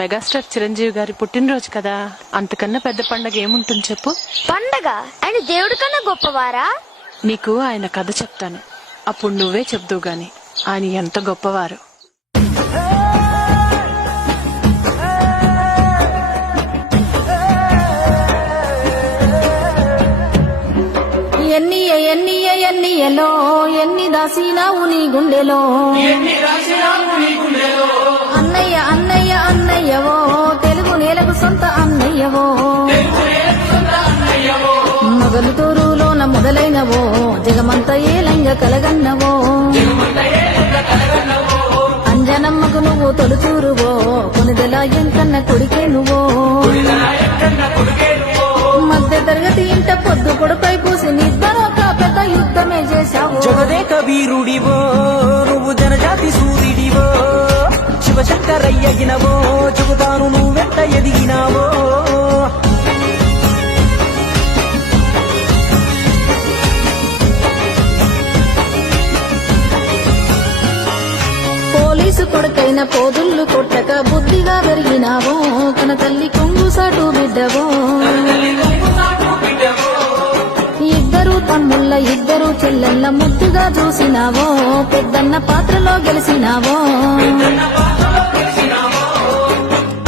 Megastar Chiranjeevi గారి పుట్టినరోజు కదా, అంతకన్నా పెద్ద పండగ ఏముంటుంది చెప్పు? పండగ? ఆయన దేవుడి కన్నా గొప్పవారా? నీకు ఆయన కథ చెప్తాను, అప్పుడు నువ్వే చెప్దువు గాని ఆయన ఎంత గొప్పవారు. ఎన్నియలో ఎన్ని దాసినావు నీ గుండెలో, అన్నయ్య అన్నయ్య అన్నయ్యవో తెలుగు నేలకు సొంత అన్నయ్యవో, మొగలు తూరులోన మొదలైనవో జగమంత ఏలంగ కలగన్నవో, అంజనమ్మకు నువ్వు తొలుచూరువో కొనిదెలా ఎంకన్న కొడికే నువ్వో, మధ్య తరగతి ఇంట పొద్దు కొడుపై పూసి నిద్దరొక పెద్ద యుద్ధమే చేశావు. జగదేక వీరుడివో నువ్వు జనజాతి సూర్యుడివో, శివశంకరయ్యగినవో చెబుతాను నువ్వెంత ఎదిగినావో. పోలీసు కొడుకైన పోదుళ్ళు కొట్టక బుద్ధిగా పెరిగినావో, కన తల్లి కొంగు సాటు బిడ్డవో, ఇద్దరు తమ్ముళ్ళ ఇద్దరు చెల్లెళ్ళ ముద్దుగా చూసినావో, పెద్దన్న పాత్రలో గెలిచినావో,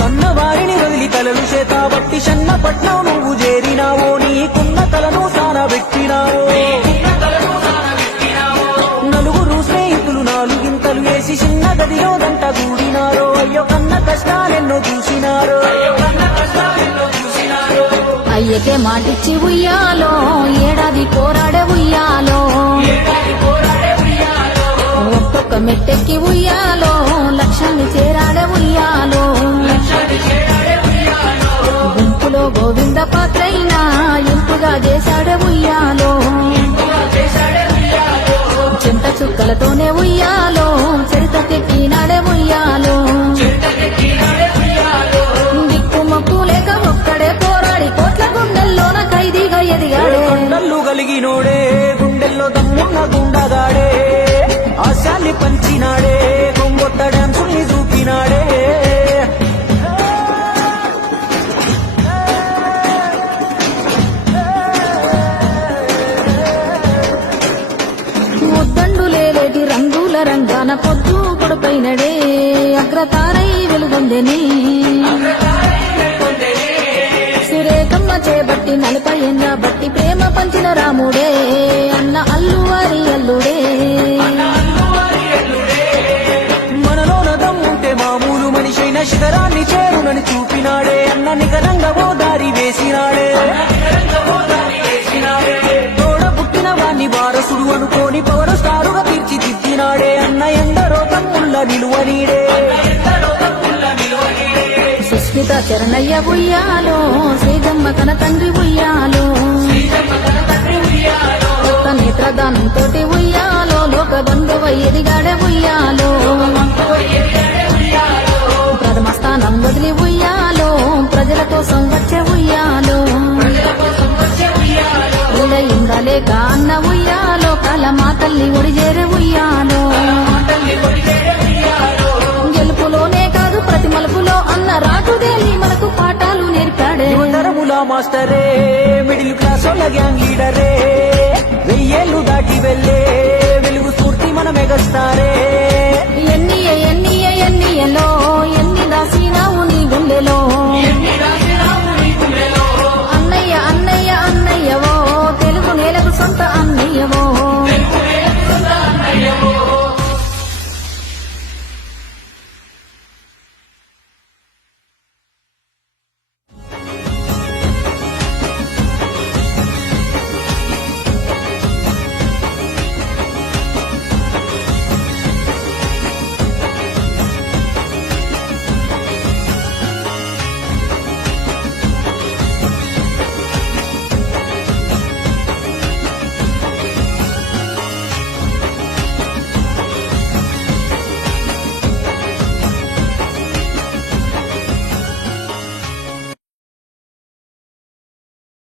కన్నవారిని వదిలి కలలు చేతాబట్టి షన్నపట్నం నువ్వు చేరినావో, నీకున్న కలను సానబెట్టినావో, నలుగురు స్నేహితులు నాలుగింతలు వేసి చిన్న గదిలో గంట గూడినారో, అయ్యో కన్న కష్టాలెన్నో చూసినారో. అయ్యకే మాటిచ్చి ఉయ్యాలో ఏడాది పోరాడే ఉయ్యాలో, ఒక్కొక్క మెట్టెక్కి ఉయ్యాలో లక్ష్యాన్ని చేరాడే ఉయ్యాలో, గుంపులో గోవింద పాత్రైనా ఇంపుగా చేశాడే ఉయ్యాలో, చింత చుక్కలతోనే ఉయ్యాలో చరితకెక్కినాడే ఉయ్యాలో, దిక్కుమొక్కు లేక ఒక్కడే పోరాడి కోట్ల గుండెల్లోన ఖైదీగా ఎదిగాడే. కొండలు కలిగినోడే గుండెల్లో దమ్మున్న గుండగాడే, ఆశాన్ని పంచినాడే కొంగొత్త డ్యాన్సుల్ని చూపినాడే. ముద్దండులేటి రంగుల రంగాన పొద్దు కొడుపైనడే, అగ్రతారై వెలుగొందెని సురేఖమ్మ చేబట్టి 40 ఏళ్ళ బట్టి ప్రేమ పంచిన రాముడే, అన్న అల్లువారి అల్లుడే. మనలోన దమ్ముంటే మామూలు మనిషైన శిఖరాన్ని చేరునని చూపినాడే, అన్న నికరంగా ఓ దారి వేసినాడే. తోడ పుట్టిన వాణ్ణి వారసుడు అనుకోని పవర్ స్టారుగా తీర్చిదిద్దినాడే, అన్న ఎందరో తమ్ముళ్ళ నిలువనీడే. సుస్మిత చరణయ్య ఉయ్యాలో, శ్రీజమ్మ కన తండ్రి ఉయ్యాలో, కొత్త నేత్రదానంతో ఉయ్యాలో, లోక బంధువ ఎదిగాడే ఉయ్యాలో, ప్రథమ స్థానం వదిలి ఉయ్యాలో, ప్రజల కోసం వచ్చే ఉయ్యాలో, ఇందలేక అన్న ఉయ్యాలో, కాల మా తల్లి ఒడిజేరే ఉయ్యాలో, గెలుపులోనే కాదు ప్రతి మలుపులో అన్న రాకుదేలి మనకు పాఠాలు నేర్పాడే. యువతరముల మాస్టరే మిడిల్ క్లాస్ వాళ్ళ గ్యాంగ్ లీడరే, 1000 ఏళ్ళు దాటి వెళ్ళే వెలుగు స్ఫూర్తి మన మెగాస్టారే.